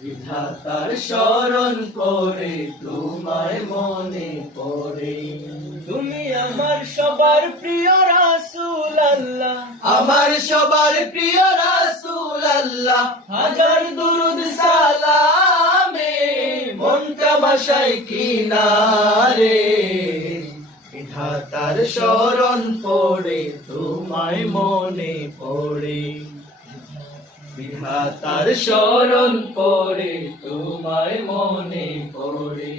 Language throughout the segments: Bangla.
বিধাতার শরণ করে তোমায় মনে পড়ে। তুমি আমার সবার প্রিয় রাসূল আল্লাহ, আমার সবার প্রিয় রাসূল আল্লাহ, হাজার দুরুদ সালামে মনটা ভাষায় কিনারে। বিধাতার শরণ পড়ে তোমায় মনে পড়ে। বিধাতার শরণ পড়ে তোমায় মনে পড়ে।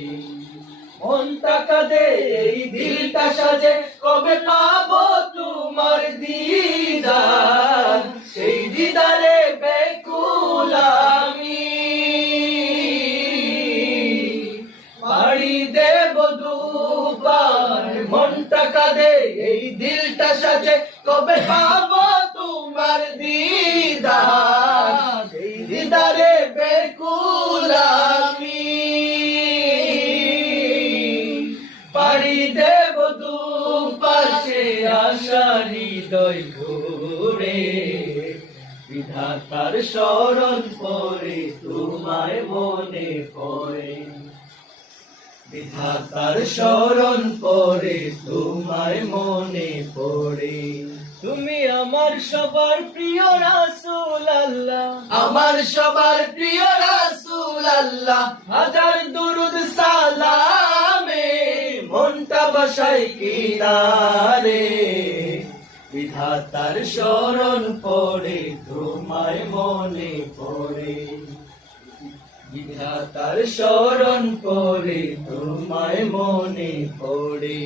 মনটা কাঁদে এই দিলটা সাজে, কবে পাবো তোমার দিদার, সেই দিদারে বেকুল আমি। পাড়ি দেব দুবার, মনটা কাঁদে এই দিলটা সাজে, কবে পাবো তোমার দিদার, সেই দিদারে বেকুল আমি। পাড়ি দেব দুপাশে আশার হৃদয় ঘুরে। বিধাতার শরণ পড়ে তোমায় মনে পড়ে। বিধাতার শরণ পড়ে তোমায় মনে পড়ে। তুমি আমার সবার প্রিয় রাসূল আল্লাহ, আমার সবার প্রিয় রাসূল আল্লাহ, হাজার দুরুদ সালামে মনটা ভাষায় কিনারে। বিধাতার শরণ পড়ে তোমায় মনে পড়ে। বিধাতার শরণ পড়ে তোমায় মনে পড়ে।